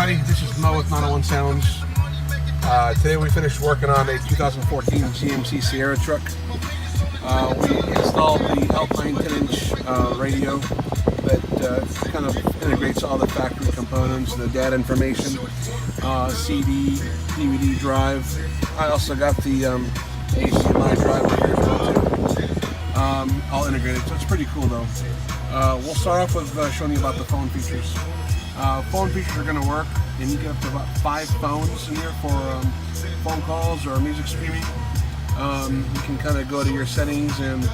everybody, this is Mo with 901 Sounds. Today we finished working on a 2014 GMC Sierra truck. We installed the Alpine 10-inch radio that kind of integrates all the factory components, the data information, CD, DVD drive. I also got the HDMI drive right here as well too. All integrated, so it's pretty cool though. We'll start off with showing you about the phone features. Phone features are going to work, and you get up to about 5 phones in here for phone calls or music streaming. You can kind of go to your settings and